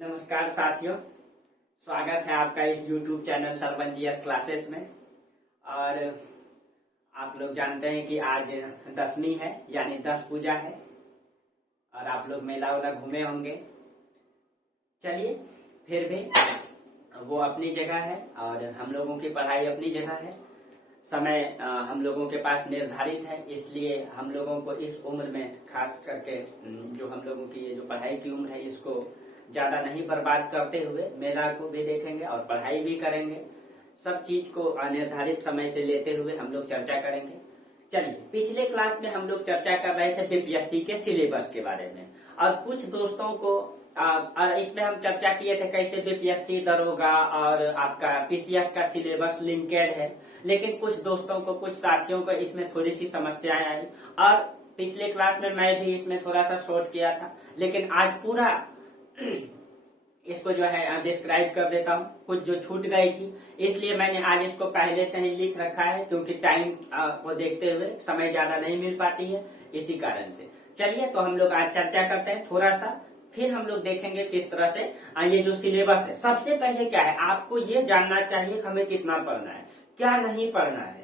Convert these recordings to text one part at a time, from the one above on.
नमस्कार साथियों, स्वागत है आपका इस YouTube channel sarpanch GS classes में। और आप लोग जानते हैं कि आज दशमी है, यानी 10 पूजा है और आप लोग मेला वाला घूमे होंगे। चलिए, फिर भी वो अपनी जगह है और हम लोगों की पढ़ाई अपनी जगह है। समय हम लोगों के पास निर्धारित है, इसलिए हम लोगों को इस उम्र में खास करके जो हम लोगों की ये जो पढ़ाई की उम्र है, इसको ज्यादा नहीं बर्बाद करते हुए मेला को भी देखेंगे और पढ़ाई भी करेंगे। सब चीज को निर्धारित समय से लेते हुए हम लोग चर्चा करेंगे। चलिए, पिछले क्लास में हम लोग चर्चा कर रहे थे बीपीएससी के सिलेबस के बारे में और कुछ दोस्तों को और इसमें हम चर्चा किए थे कैसे बीपीएससी, दरोगा और आपका पीसीएस का सिलेबस लिंकेड है। लेकिन कुछ दोस्तों को, कुछ साथियों को इसमें थोड़ी सी समस्याएं आई और पिछले क्लास में मैं भी इसमें थोड़ा सा शॉर्ट किया था, लेकिन आज पूरा इसको जो है डिस्क्राइब कर देता हूँ। कुछ जो छूट गई थी, इसलिए मैंने आज इसको पहले से ही लिख रखा है, क्योंकि टाइम को देखते हुए समय ज्यादा नहीं मिल पाती है, इसी कारण से। चलिए, तो हम लोग आज चर्चा करते हैं थोड़ा सा, फिर हम लोग देखेंगे किस तरह से ये जो सिलेबस है। सबसे पहले क्या है, आपको ये जानना चाहिए हमें कितना पढ़ना है, क्या नहीं पढ़ना है।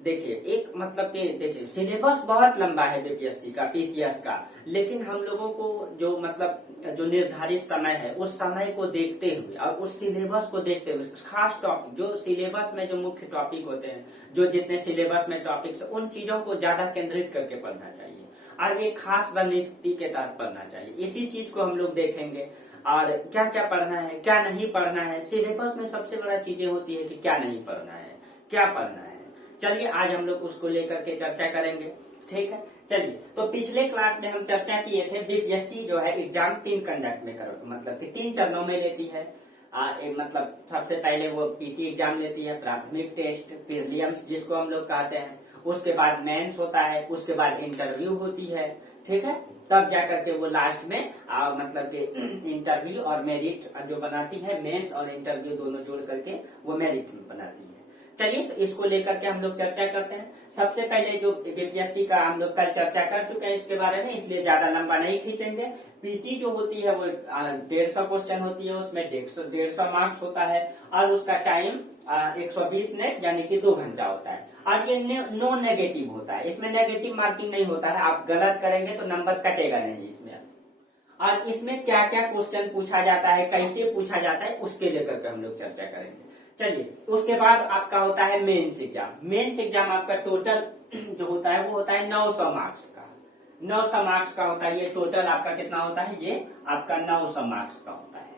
देखिए, एक मतलब कि देखिए सिलेबस बहुत लंबा है बीपीएससी का, पीसीएस का, लेकिन हम लोगों को जो मतलब जो निर्धारित समय है उस समय को देखते हुए और उस सिलेबस को देखते हुए खास टॉपिक, जो सिलेबस में जो मुख्य टॉपिक होते हैं, जो जितने सिलेबस में टॉपिक्स, उन चीजों को ज्यादा केंद्रित करके पढ़ना चाहिए और एक खास रणनीति के तहत पढ़ना चाहिए। इसी चीज को हम लोग देखेंगे और क्या क्या पढ़ना है, क्या नहीं पढ़ना है। सिलेबस में सबसे बड़ा चीजें होती है कि क्या नहीं पढ़ना है, क्या पढ़ना है। चलिए, आज हम लोग उसको लेकर के चर्चा करेंगे, ठीक है। चलिए, तो पिछले क्लास में हम चर्चा किए थे बीपीएससी जो है एग्जाम 3 कंडक्ट में करो, मतलब कि 3 चरणों में लेती है। मतलब सबसे पहले वो पीटी एग्जाम लेती है, प्राथमिक टेस्ट, प्रीलिम्स जिसको हम लोग कहते हैं, उसके बाद मेंस होता है, उसके बाद इंटरव्यू होती है, ठीक है। तब जाकर के वो लास्ट में मतलब कि इंटरव्यू और मेरिट जो बनाती है, मेंस और इंटरव्यू दोनों जोड़ करके वो मेरिट बनाती है। चलिए, तो इसको लेकर के हम लोग चर्चा करते हैं। सबसे पहले जो बीपीएससी का हम लोग कल चर्चा कर चुके हैं इसके बारे में, इसलिए ज्यादा लंबा नहीं खींचेंगे। पीटी जो होती है वो 150 क्वेश्चन होती है, उसमें 150 मार्क्स होता है और उसका टाइम 120 मिनट यानी कि 2 घंटा होता है। और ये नो नेगेटिव होता है, इसमें नेगेटिव मार्किंग नहीं होता है। आप गलत करेंगे तो नंबर कटेगा नहीं इसमें। और इसमें क्या क्या क्वेश्चन पूछा जाता है, कैसे पूछा जाता है, उसके लेकर के हम लोग चर्चा करेंगे। चलिए, उसके बाद आपका होता है मेंस एग्जाम। मेंस एग्जाम आपका टोटल जो होता है वो होता है 900 मार्क्स का। 900 मार्क्स का होता है ये टोटल। आपका कितना होता है, ये आपका 900 मार्क्स का होता है।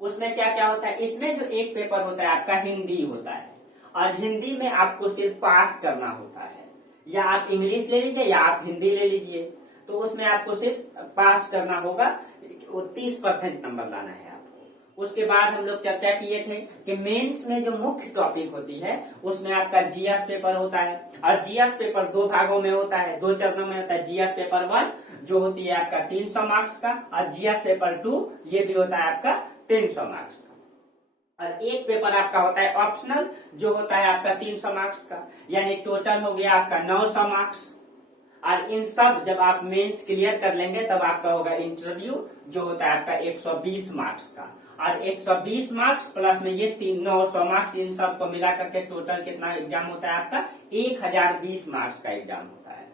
उसमें क्या क्या होता है, इसमें जो एक पेपर होता है आपका हिंदी होता है और हिंदी में आपको सिर्फ पास करना होता है। या आप इंग्लिश ले लीजिए या आप हिंदी ले लीजिए, तो उसमें आपको सिर्फ पास करना होगा, 30% नंबर लाना है। उसके बाद हम लोग चर्चा किए थे कि मेंस में जो मुख्य टॉपिक होती है उसमें आपका जीएस पेपर होता है और जीएस पेपर 2 भागों में होता है, 2 चरणों में होता है। जीएस पेपर 1 जो होती है आपका 300 मार्क्स का और जीएस पेपर 2 ये भी होता है आपका 300 मार्क्स का। और एक पेपर आपका होता है ऑप्शनल जो होता है आपका 300 मार्क्स का, यानी टोटल हो गया आपका 900 मार्क्स। और इन सब जब आप मेंस क्लियर कर लेंगे तब आपका होगा इंटरव्यू जो होता है आपका 120 मार्क्स का। और 120 मार्क्स प्लस में ये 900 मार्क्स, इन सब को मिला करके टोटल कितना एग्जाम होता है आपका 1020 मार्क्स का एग्जाम होता है।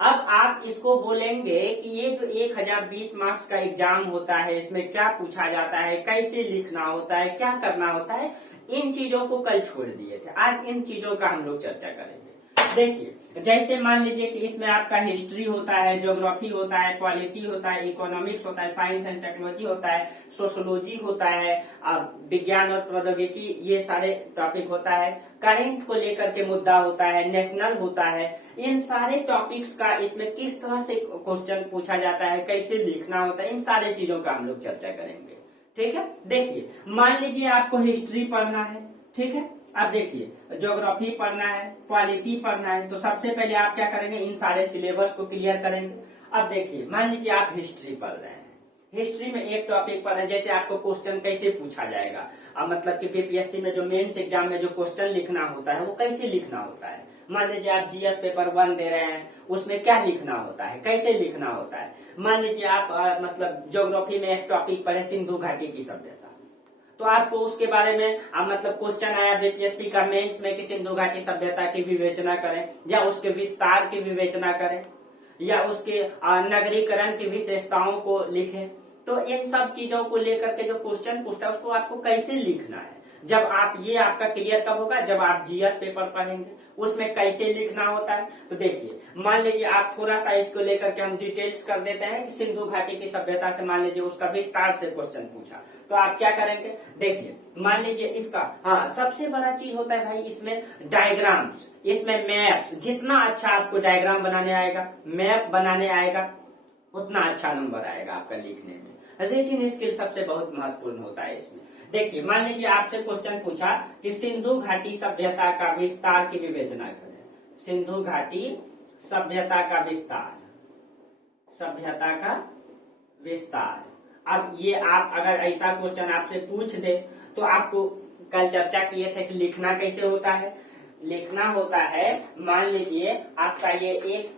अब आप इसको बोलेंगे कि ये जो 1020 मार्क्स का एग्जाम होता है इसमें क्या पूछा जाता है, कैसे लिखना होता है, क्या करना होता है, इन चीजों को कल छोड़ दिए थे। आज इन चीजों का हम लोग चर्चा करेंगे। देखिए, जैसे मान लीजिए कि इसमें आपका हिस्ट्री होता है, ज्योग्राफी होता है, पॉलिटी होता है, इकोनॉमिक्स होता है, साइंस एंड टेक्नोलॉजी होता है, सोशोलॉजी होता है, विज्ञान और प्रौद्योगिकी, ये सारे टॉपिक होता है। करेंट को लेकर के मुद्दा होता है, नेशनल होता है। इन सारे टॉपिक्स का इसमें किस तरह से क्वेश्चन पूछा जाता है, कैसे लिखना होता है, इन सारे चीजों का हम लोग चर्चा करेंगे, ठीक है। देखिए, मान लीजिए आपको हिस्ट्री पढ़ना है, ठीक है। अब देखिए, ज्योग्राफी पढ़ना है, पॉलिटी पढ़ना है, तो सबसे पहले आप क्या करेंगे, इन सारे सिलेबस को क्लियर करेंगे। अब देखिए, मान लीजिए आप हिस्ट्री पढ़ रहे हैं, हिस्ट्री में एक टॉपिक पढ़ रहे हैं, जैसे आपको क्वेश्चन कैसे पूछा जाएगा। अब मतलब कि बीपीएससी में जो मेंस एग्जाम में जो क्वेश्चन लिखना होता है वो कैसे लिखना होता है। मान लीजिए आप जीएस पेपर 1 दे रहे हैं, उसमें क्या लिखना होता है, कैसे लिखना होता है। मान लीजिए आप मतलब ज्योग्राफी में एक टॉपिक पढ़े सिंधु घाटी की सभ्यता, तो आपको उसके बारे में मतलब क्वेश्चन आया बीपीएससी का मेंस में कि सिंधु घाटी सभ्यता की विवेचना करें, या उसके विस्तार की विवेचना करें, या उसके नगरीकरण की विशेषताओं को लिखें। तो इन सब चीजों को लेकर के जो क्वेश्चन पूछता है उसको आपको कैसे लिखना है, जब आप ये आपका क्लियर कब होगा, जब आप जीएस पेपर पढ़ेंगे, उसमें कैसे लिखना होता है। तो देखिए मान लीजिए आप थोड़ा सा इसको लेकर के हम डिटेल्स कर देते हैं कि सिंधु घाटी की सभ्यता से मान लीजिए उसका विस्तार से क्वेश्चन पूछा, तो आप क्या करेंगे। देखिए मान लीजिए इसका सबसे बड़ा चीज होता है भाई इसमें डायग्राम्स, इसमें मैप्स। जितना अच्छा आपको डायग्राम बनाने आएगा, मैप बनाने आएगा, उतना अच्छा नंबर आएगा आपका लिखने में। रीडिंग स्किल सबसे बहुत महत्वपूर्ण होता है इसमें। देखिए मान लीजिए आपसे क्वेश्चन पूछा कि सिंधु घाटी सभ्यता का विस्तार की विवेचना करें। सिंधु घाटी सभ्यता का विस्तार, सभ्यता का विस्तार। अब ये आप अगर ऐसा क्वेश्चन आपसे पूछ दे तो आपको कल चर्चा किए थे कि लिखना कैसे होता है। लिखना होता है, मान लीजिए आपका ये एक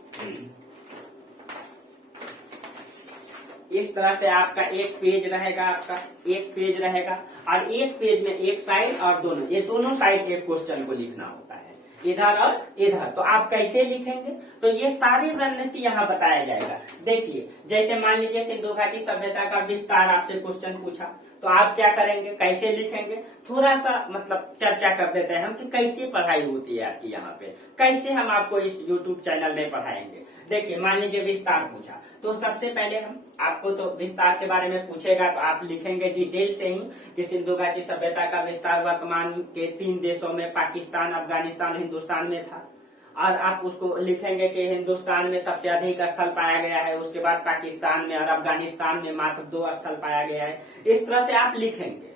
इस तरह से आपका एक पेज रहेगा, आपका एक पेज रहेगा, और एक पेज में एक साइड और दोनों, ये दोनों साइड एक क्वेश्चन को लिखना होता है, इधर और इधर। तो आप कैसे लिखेंगे, तो ये सारी रणनीति यहाँ बताया जाएगा। देखिए जैसे मान लीजिए सिंधु घाटी सभ्यता का विस्तार आपसे क्वेश्चन पूछा, तो आप क्या करेंगे, कैसे लिखेंगे, थोड़ा सा मतलब चर्चा कर देते हैं हम कि कैसे पढ़ाई होती है आपकी यहाँ पे, कैसे हम आपको इस यूट्यूब चैनल में पढ़ाएंगे। देखिए मान लीजिए विस्तार पूछा, तो सबसे पहले हम आपको तो विस्तार के बारे में पूछेगा तो आप लिखेंगे डिटेल से ही कि सिंधु घाटी सभ्यता का विस्तार वर्तमान के 3 देशों में, पाकिस्तान, अफगानिस्तान, हिंदुस्तान में था। और आप उसको लिखेंगे कि हिंदुस्तान में सबसे अधिक स्थल पाया गया है, उसके बाद पाकिस्तान में और अफगानिस्तान में मात्र 2 स्थल पाया गया है। इस तरह से आप लिखेंगे।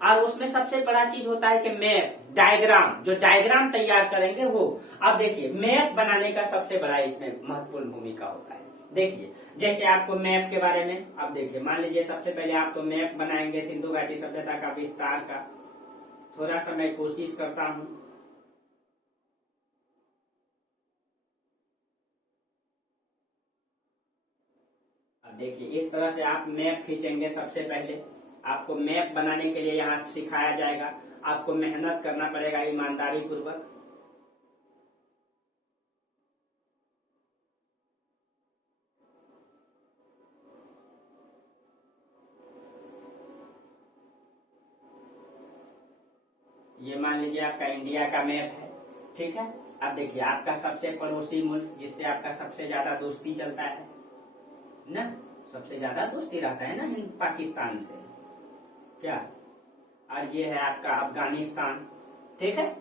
और उसमें सबसे बड़ा चीज होता है कि मैप, डायग्राम, जो डायग्राम तैयार करेंगे वो। अब देखिए मैप बनाने का सबसे बड़ा इसमें महत्वपूर्ण भूमिका होता है। देखिए जैसे आपको मैप के बारे में, अब देखिए मान लीजिए सबसे पहले आप तो मैप बनाएंगे सिंधु घाटी सभ्यता का विस्तार का। थोड़ा सा मैं कोशिश करता हूं। अब देखिए इस तरह से आप मैप खींचेंगे। सबसे पहले आपको मैप बनाने के लिए यहाँ सिखाया जाएगा, आपको मेहनत करना पड़ेगा ईमानदारी पूर्वक। ये मान लीजिए आपका इंडिया का मैप है, ठीक है। अब देखिए आपका सबसे पड़ोसी मुल्क जिससे आपका सबसे ज्यादा दोस्ती चलता है ना, सबसे ज्यादा दोस्ती रहता है ना हिंद पाकिस्तान से, क्या। और ये है आपका अफगानिस्तान, ठीक है।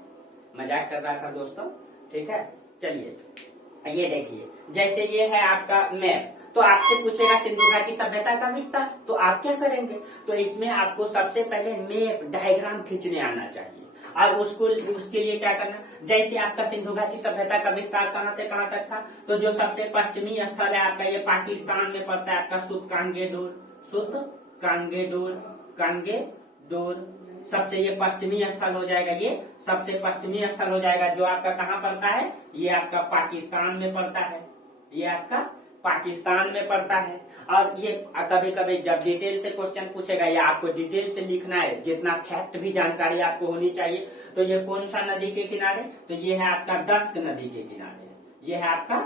मजाक कर रहा था दोस्तों, ठीक है। चलिए ये देखिए जैसे ये है आपका मैप, तो आपसे पूछेगा सिंधु घाटी सभ्यता का विस्तार, तो आप क्या करेंगे, तो इसमें आपको सबसे पहले मैप, डायग्राम खींचने आना चाहिए। और उसके लिए क्या करना, जैसे आपका सिंधु घाटी सभ्यता का विस्तार कहां से कहां तक था, तो जो सबसे पश्चिमी स्थल है आपका ये पाकिस्तान में पड़ता है, आपका कांगेडोर, सबसे ये पश्चिमी स्थल हो जाएगा, ये सबसे पश्चिमी स्थल हो जाएगा, जो आपका कहाँ पड़ता है, ये आपका पाकिस्तान में पड़ता है, ये आपका पाकिस्तान में पड़ता है। और ये कभी कभी जब डिटेल से क्वेश्चन पूछेगा, या आपको डिटेल से लिखना है, जितना फैक्ट भी जानकारी आपको होनी चाहिए। तो ये कौन सा नदी के किनारे, तो ये है आपका दस्क नदी के किनारे, ये है आपका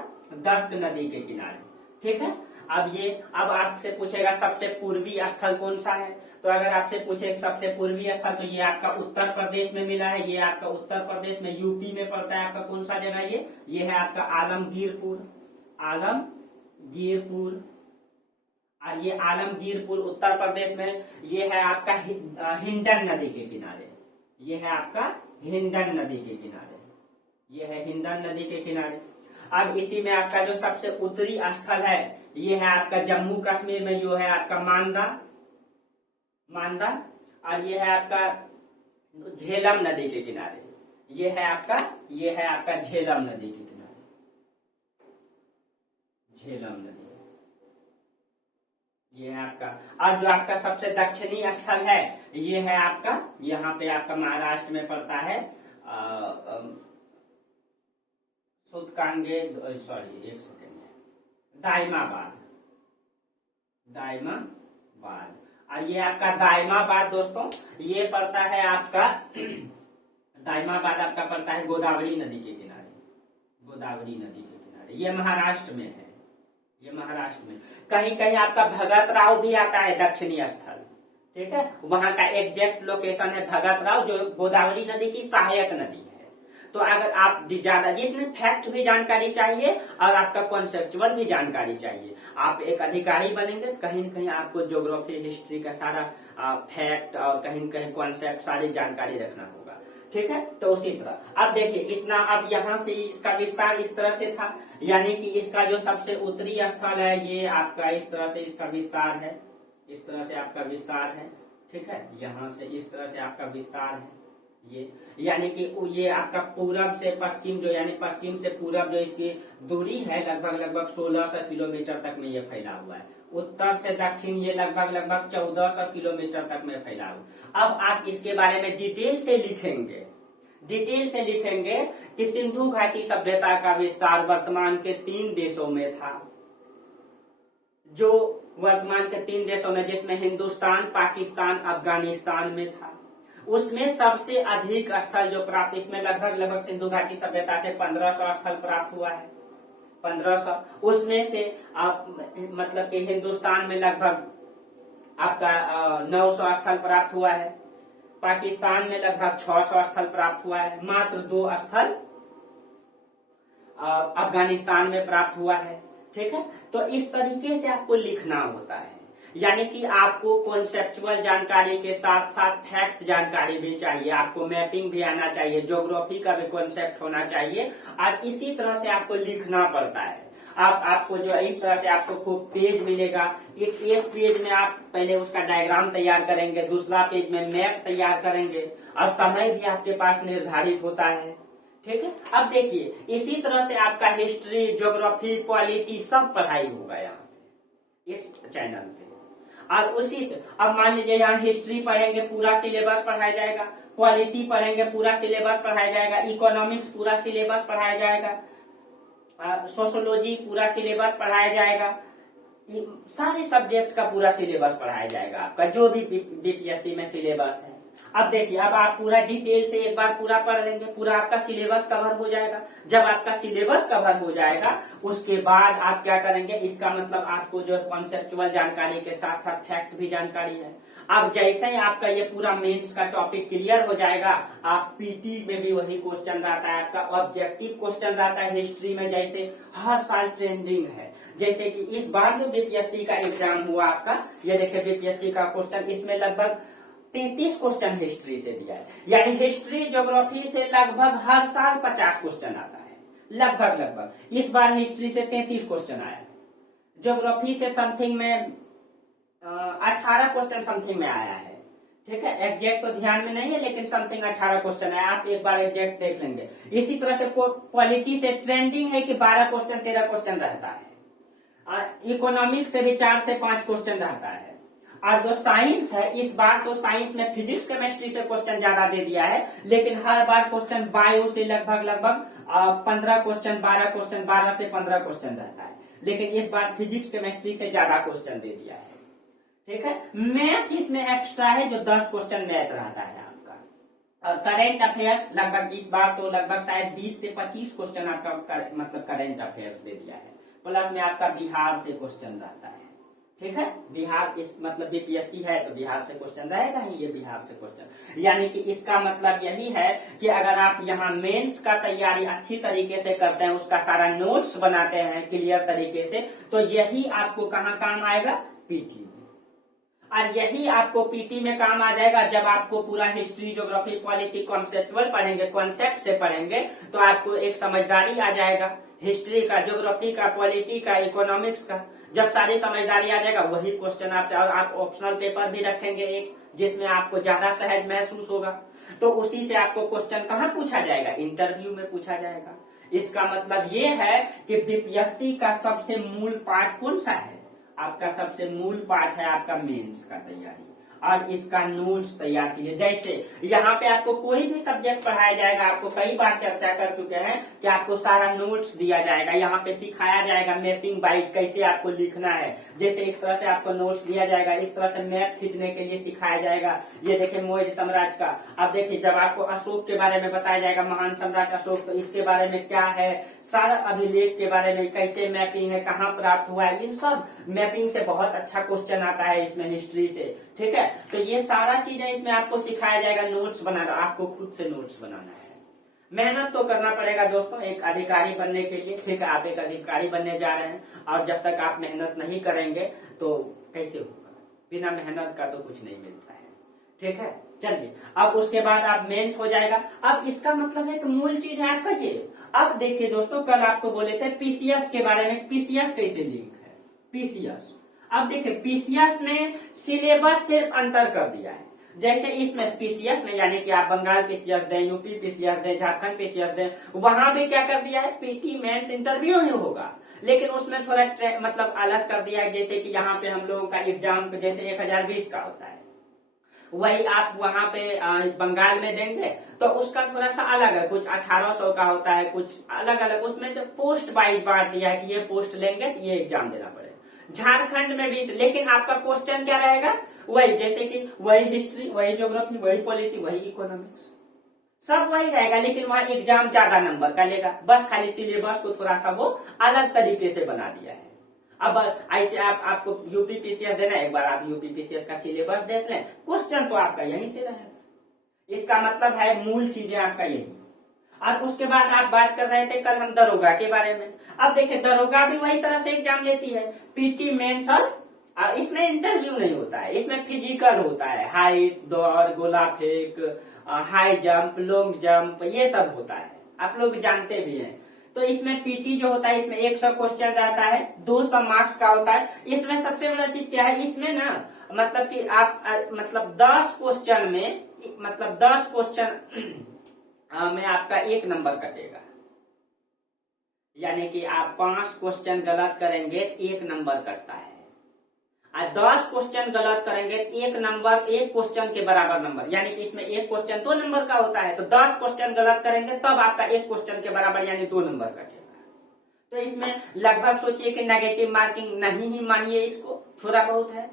दस्क नदी के किनारे, ठीक है। अब आपसे पूछेगा सबसे पूर्वी स्थल कौन सा है, तो अगर आपसे पूछे सबसे पूर्वी स्थल, तो ये आपका उत्तर प्रदेश में मिला है, ये आपका उत्तर प्रदेश में यूपी में पड़ता है। आपका कौन सा जगह, ये है आपका आलमगीरपुर, और ये आलमगीरपुर उत्तर प्रदेश में, ये है आपका हिंडन नदी के किनारे, ये है आपका हिंडन नदी के किनारे, ये है हिंडन नदी के किनारे। अब इसी में आपका जो सबसे उत्तरी स्थल है, ये है आपका जम्मू कश्मीर में, जो है आपका मांदा, और ये है आपका झेलम नदी के किनारे, ये है आपका झेलम नदी के किनारे, झेलम नदी, ये है आपका। और जो आपका सबसे दक्षिणी स्थल है, ये है आपका, यहाँ पे आपका महाराष्ट्र में पड़ता है, सूतकांगे, सॉरी एक सेकेंड, दायमाबाद, दायमाबाद। और ये आपका दायमाबाद दोस्तों, ये पड़ता है आपका दायमाबाद आपका पड़ता है गोदावरी नदी के किनारे, गोदावरी नदी के किनारे। ये महाराष्ट्र में है, ये महाराष्ट्र में। कहीं कहीं आपका भगत राव भी आता है, दक्षिणी स्थल, ठीक है, वहां का एग्जैक्ट लोकेशन है भगत राव, जो गोदावरी नदी की सहायक नदी है। तो अगर आप ज्यादा जितने फैक्ट भी जानकारी चाहिए और आपका कॉन्सेप्चुअल भी जानकारी चाहिए, आप एक अधिकारी बनेंगे तो कहीं न कहीं आपको ज्योग्राफी हिस्ट्री का सारा फैक्ट और कहीं न कहीं कॉन्सेप्ट सारी जानकारी रखना होगा, ठीक है। तो उसी तरह अब देखिए इतना, अब यहाँ से इसका विस्तार इस तरह से था, यानी कि इसका जो सबसे उत्तरी स्थल है ये आपका इस तरह से इसका विस्तार है, इस तरह से आपका विस्तार है, ठीक है। यहाँ से इस तरह से आपका विस्तार है ये, यानी कि ये आपका पूरब से पश्चिम जो, यानी पश्चिम से पूरब जो इसकी दूरी है लगभग 1600 किलोमीटर तक में ये फैला हुआ है। उत्तर से दक्षिण ये लगभग 1400 किलोमीटर तक में फैला हुआ। अब आप इसके बारे में डिटेल से लिखेंगे, डिटेल से लिखेंगे कि सिंधु घाटी सभ्यता का विस्तार वर्तमान के 3 देशों में था, जो वर्तमान के 3 देशों में, जिसमें हिंदुस्तान, पाकिस्तान, अफगानिस्तान में था। उसमें सबसे अधिक स्थल जो प्राप्त, इसमें लगभग सिंधु घाटी सभ्यता से 1500 स्थल प्राप्त हुआ है, 1500। उसमें से आप मतलब कि हिंदुस्तान में लगभग आपका 900 स्थल प्राप्त हुआ है, पाकिस्तान में लगभग 600 स्थल प्राप्त हुआ है, मात्र 2 स्थल अफगानिस्तान में प्राप्त हुआ है, ठीक है। तो इस तरीके से आपको लिखना होता है, यानी कि आपको कॉन्सेप्चुअल जानकारी के साथ साथ फैक्ट जानकारी भी चाहिए, आपको मैपिंग भी आना चाहिए, ज्योग्राफी का भी कॉन्सेप्ट होना चाहिए, और इसी तरह से आपको लिखना पड़ता है। आपको जो इस तरह से आपको खूब पेज मिलेगा, एक पेज में आप पहले उसका डायग्राम तैयार करेंगे, दूसरा पेज में मैप तैयार करेंगे, और समय भी आपके पास निर्धारित होता है, ठीक है। अब देखिए इसी तरह से आपका हिस्ट्री, ज्योग्राफी, पॉलिटी सब पढ़ाई होगा यहाँ इस चैनल पे। और उसी से अब मान लीजिए यहाँ हिस्ट्री पढ़ेंगे, पूरा सिलेबस पढ़ाया जाएगा, पॉलिटी पढ़ेंगे, पूरा सिलेबस पढ़ाया जाएगा, इकोनॉमिक्स पूरा सिलेबस पढ़ाया जाएगा, सोशोलॉजी पूरा सिलेबस पढ़ाया जाएगा, सारे सब्जेक्ट का पूरा सिलेबस पढ़ाया जाएगा आपका, जो भी बीपीएससी में सिलेबस है। अब देखिए, अब आप पूरा डिटेल से एक बार पूरा पढ़ लेंगे, पूरा आपका सिलेबस कवर हो जाएगा। जब आपका सिलेबस कवर हो जाएगा उसके बाद आप क्या करेंगे, इसका मतलब आपको जो कॉन्सेप्चुअल जानकारी के साथ साथ फैक्ट भी जानकारी है। अब जैसे ही आपका ये पूरा मेंस का टॉपिक क्लियर हो जाएगा, आप पीटी में भी वही क्वेश्चन रहता है, आपका ऑब्जेक्टिव क्वेश्चन रहता है हिस्ट्री में, जैसे हर साल ट्रेंडिंग है। जैसे कि इस बार जो बीपीएससी का एग्जाम हुआ आपका, ये देखिए बीपीएससी का क्वेश्चन, इसमें लगभग 33 क्वेश्चन हिस्ट्री से दिया है, यानी हिस्ट्री ज्योग्राफी से लगभग हर साल 50 क्वेश्चन आता है, लगभग। इस बार हिस्ट्री से 33 क्वेश्चन आया है, ज्योग्राफी से समथिंग में 18 क्वेश्चन समथिंग में आया है, ठीक है। एग्जैक्ट तो ध्यान में नहीं है, लेकिन समथिंग 18 क्वेश्चन है, आप एक बार एग्जैक्ट देख लेंगे। इसी तरह से पॉलिटी से ट्रेंडिंग है कि 12 क्वेश्चन 13 क्वेश्चन रहता है, इकोनॉमिक्स से भी 4 से 5 क्वेश्चन रहता है। और जो साइंस है, इस बार तो साइंस में फिजिक्स केमिस्ट्री से क्वेश्चन ज्यादा दे दिया है, लेकिन हर बार क्वेश्चन बायो से लगभग 15 क्वेश्चन, 12 क्वेश्चन, 12 से 15 क्वेश्चन रहता है, लेकिन इस बार फिजिक्स केमिस्ट्री से ज्यादा क्वेश्चन दे दिया है, ठीक है। मैथ इसमें एक्स्ट्रा है, जो 10 क्वेश्चन मैथ रहता है आपका। और करेंट अफेयर्स लगभग इस बार तो लगभग शायद 20 से 25 क्वेश्चन आपका मतलब करेंट अफेयर्स दे दिया है, प्लस में आपका बिहार से क्वेश्चन रहता है, ठीक है। बिहार इस मतलब बीपीएससी है तो बिहार से क्वेश्चन रहेगा ही, ये बिहार से क्वेश्चन, यानी कि इसका मतलब यही है कि अगर आप यहाँ मेंस का तैयारी अच्छी तरीके से करते हैं, उसका सारा नोट्स बनाते हैं क्लियर तरीके से, तो यही आपको कहाँ काम आएगा, पीटी में। और यही आपको पीटी में काम आ जाएगा जब आपको पूरा हिस्ट्री, ज्योग्राफी, पॉलिटी कॉन्सेप्चुअल पढ़ेंगे, कॉन्सेप्ट से पढ़ेंगे, तो आपको एक समझदारी आ जाएगा हिस्ट्री का, ज्योग्राफी का, पॉलिटी का, इकोनॉमिक्स का। जब सारी समझदारी आ जाएगा वही क्वेश्चन आपसे, और आप ऑप्शनल पेपर भी रखेंगे एक, जिसमें आपको ज्यादा सहज महसूस होगा, तो उसी से आपको क्वेश्चन कहाँ पूछा जाएगा, इंटरव्यू में पूछा जाएगा। इसका मतलब ये है कि बीपीएससी का सबसे मूल पार्ट कौन सा है, आपका सबसे मूल पार्ट है आपका मेंस का तैयारी, और इसका नोट्स तैयार कीजिए। जैसे यहाँ पे आपको कोई भी सब्जेक्ट पढ़ाया जाएगा, आपको कई बार चर्चा कर चुके हैं कि आपको सारा नोट्स दिया जाएगा, यहाँ पे सिखाया जाएगा मैपिंग वाइज कैसे आपको लिखना है। जैसे इस तरह से आपको नोट्स दिया जाएगा, इस तरह से मैप खींचने के लिए सिखाया जाएगा। ये देखिए मौर्य साम्राज्य का, अब देखिए जब आपको अशोक के बारे में बताया जाएगा, महान सम्राट अशोक, तो इसके बारे में क्या है, सारा अभिलेख के बारे में कैसे मैपिंग है, कहाँ प्राप्त हुआ है, इन सब मैपिंग से बहुत अच्छा क्वेश्चन आता है इसमें हिस्ट्री से। ठीक है, तो ये सारा चीजें इसमें आपको सिखाया जाएगा। नोट्स बनाना, आपको खुद से नोट्स बनाना है, मेहनत तो करना पड़ेगा दोस्तों एक अधिकारी बनने के लिए। ठीक है, आप एक अधिकारी बनने जा रहे हैं और जब तक आप मेहनत नहीं करेंगे तो कैसे होगा, बिना मेहनत का तो कुछ नहीं मिलता है। ठीक है, चलिए अब उसके बाद आप मेंस हो जाएगा। अब इसका मतलब एक मूल चीज है आपका ये। अब देखिए दोस्तों, कल आपको बोले थे पीसीएस के बारे में, पीसीएस कैसे लिंक है, पीसीएस। अब देखिए पीसीएस ने सिलेबस से अंतर कर दिया है। जैसे इसमें पीसीएस में यानी कि आप बंगाल पीसीएस दें, यूपी पीसीएस दें, झारखंड पीसीएस दें, वहां भी क्या कर दिया है, पीटी मेंस इंटरव्यू ही होगा, लेकिन उसमें थोड़ा मतलब अलग कर दिया है। जैसे कि यहाँ पे हम लोगों का एग्जाम जैसे 1020 का होता है, वही आप वहां पे बंगाल में देंगे तो उसका थोड़ा सा अलग है, कुछ 1800 का होता है, कुछ अलग अलग। उसमें जो पोस्ट वाइज बांट दिया है कि ये पोस्ट लेंगे तो ये एग्जाम देना पड़ेगा। झारखंड में भी, लेकिन आपका क्वेश्चन क्या रहेगा, वही जैसे कि वही हिस्ट्री, वही ज्योग्राफी, वही पॉलिटी, वही इकोनॉमिक्स, सब वही रहेगा, लेकिन वहाँ एग्जाम ज्यादा नंबर का लेगा। बस खाली सिलेबस को थोड़ा सा वो अलग तरीके से बना दिया है। अब ऐसे आपको यूपी पीसीएस देना है, एक बार आप यूपी पीसीएस का सिलेबस देख लें, क्वेश्चन तो आपका यहीं से रहेगा। इसका मतलब है मूल चीजें आपका यही। और उसके बाद आप बात कर रहे थे कल हम दरोगा के बारे में। अब देखिए दरोगा भी वही तरह से एग्जाम लेती है, पीटी मेंस, और इसमें इंटरव्यू नहीं होता है, इसमें फिजिकल होता है, हाइट, दौड़, गोला फेंक, हाई जंप, लॉन्ग जंप, ये सब होता है, आप लोग जानते भी हैं। तो इसमें पीटी जो होता है, इसमें 100 क्वेश्चन रहता है, 200 मार्क्स का होता है। इसमें सबसे बड़ा चीज क्या है, इसमें ना मतलब कि आप मतलब 10 क्वेश्चन में, मतलब 10 क्वेश्चन में आपका 1 नंबर कटेगा, यानी कि आप 5 क्वेश्चन गलत करेंगे 1 नंबर कटता है, और 10 क्वेश्चन गलत करेंगे 1 नंबर, 1 क्वेश्चन के बराबर नंबर, यानी कि इसमें 1 क्वेश्चन 2 नंबर का होता है, तो 10 क्वेश्चन गलत करेंगे तब आपका 1 क्वेश्चन के बराबर यानी 2 नंबर कटेगा। तो इसमें लगभग सोचिए कि नेगेटिव मार्किंग नहीं ही मानिए इसको, थोड़ा बहुत है।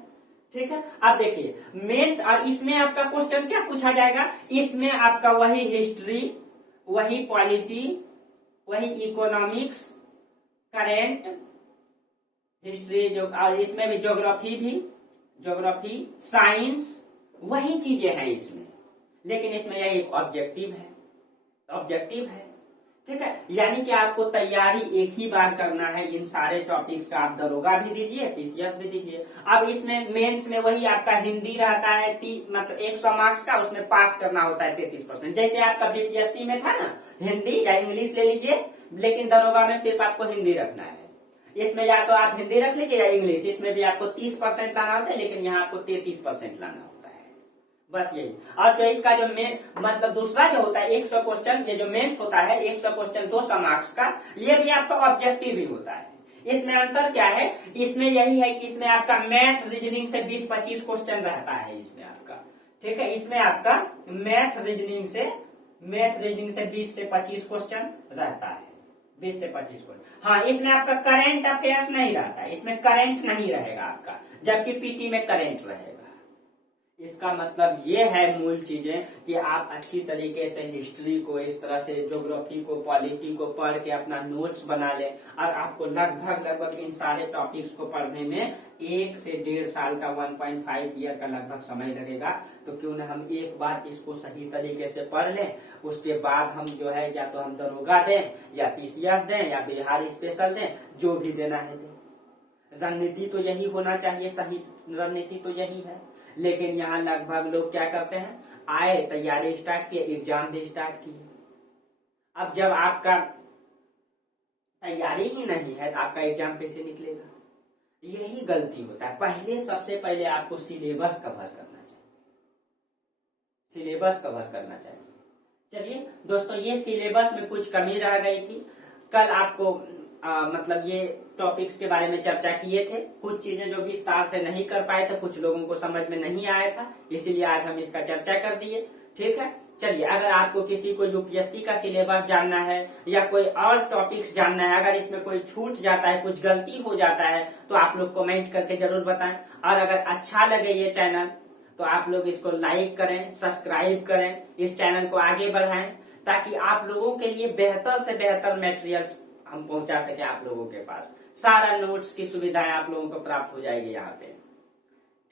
ठीक है, अब देखिए मेंस, और इसमें आपका क्वेश्चन क्या पूछा जाएगा, इसमें आपका वही हिस्ट्री, वही पॉलिटी, वही इकोनॉमिक्स, करेंट हिस्ट्री, जो और इसमें भी ज्योग्राफी, साइंस, वही चीजें हैं इसमें, लेकिन इसमें यह एक ऑब्जेक्टिव है। ठीक है, यानी कि आपको तैयारी एक ही बार करना है इन सारे टॉपिक्स का। आप दरोगा भी दीजिए, पीसीएस भी दीजिए। अब इसमें मेंस में वही आपका हिंदी रहता है, मतलब 100 मार्क्स का, उसमें पास करना होता है 33%। जैसे आपका बीपीएससी में था ना, हिंदी या इंग्लिश ले लीजिए, लेकिन दरोगा में सिर्फ आपको हिंदी रखना है। इसमें या तो आप हिंदी रख लीजिए या इंग्लिश, इसमें भी आपको 30% लाना होता है, लेकिन यहाँ आपको 33% लाना होता है, बस यही। और जो इसका जो मेन मतलब दूसरा जो होता है 100 क्वेश्चन, ये जो मेंस होता है 100 क्वेश्चन 200 मार्क्स का, ये भी आपका ऑब्जेक्टिव ही होता है। इसमें अंतर क्या है, इसमें यही है कि इसमें आपका मैथ रीजनिंग से 20-25 क्वेश्चन रहता है इसमें आपका। ठीक है, इसमें आपका मैथ रीजनिंग से 20 से 25 क्वेश्चन रहता है, 20 से 25 क्वेश्चन। हाँ, इसमें आपका करंट अफेयर्स नहीं रहता, इसमें करंट नहीं रहेगा आपका, जबकि पीटी में करंट रहेगा। इसका मतलब ये है मूल चीजें कि आप अच्छी तरीके से हिस्ट्री को, इस तरह से ज्योग्राफी को, पॉलिटी को पढ़ के अपना नोट्स बना लें, और आपको लगभग इन सारे टॉपिक्स को पढ़ने में 1 से 1.5 साल का 1.5 ईयर का लगभग समय लगेगा। तो क्यों ना हम एक बार इसको सही तरीके से पढ़ लें, उसके बाद हम जो है या तो हम दरोगा दें, या पीसीएस दें, या बिहार स्पेशल दें, जो भी देना है दें। रणनीति तो यही होना चाहिए, सही रणनीति तो यही है। लेकिन यहाँ लगभग लोग क्या करते हैं, आए, तैयारी स्टार्ट किए, एग्जाम भी स्टार्ट किए। अब जब आपका तैयारी ही नहीं है तो आपका एग्जाम कैसे निकलेगा, यही गलती होता है। सबसे पहले आपको सिलेबस कवर करना चाहिए, चलिए दोस्तों, ये सिलेबस में कुछ कमी रह गई थी। कल आपको मतलब ये टॉपिक्स के बारे में चर्चा किए थे। कुछ चीजें जो विस्तार से नहीं कर पाए थे, कुछ लोगों को समझ में नहीं आया था, इसीलिए आज हम इसका चर्चा कर दिए। ठीक है, चलिए, अगर आपको किसी को यूपीएससी का सिलेबस जानना है या कोई और टॉपिक्स जानना है, अगर इसमें कोई छूट जाता है, कुछ गलती हो जाता है, तो आप लोग कमेंट करके जरूर बताएं। और अगर अच्छा लगे ये चैनल तो आप लोग इसको लाइक करें, सब्सक्राइब करें, इस चैनल को आगे बढ़ाएं, ताकि आप लोगों के लिए बेहतर से बेहतर मटेरियल्स हम पहुंचा सके आप लोगों के पास। सारा नोट्स की सुविधाएं आप लोगों को प्राप्त हो जाएगी यहाँ पे।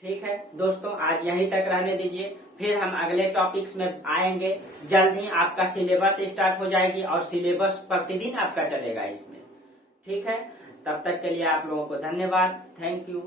ठीक है दोस्तों, आज यहीं तक रहने दीजिए, फिर हम अगले टॉपिक्स में आएंगे। जल्द ही आपका सिलेबस स्टार्ट हो जाएगी और सिलेबस प्रतिदिन आपका चलेगा इसमें। ठीक है, तब तक के लिए आप लोगों को धन्यवाद। Thank you.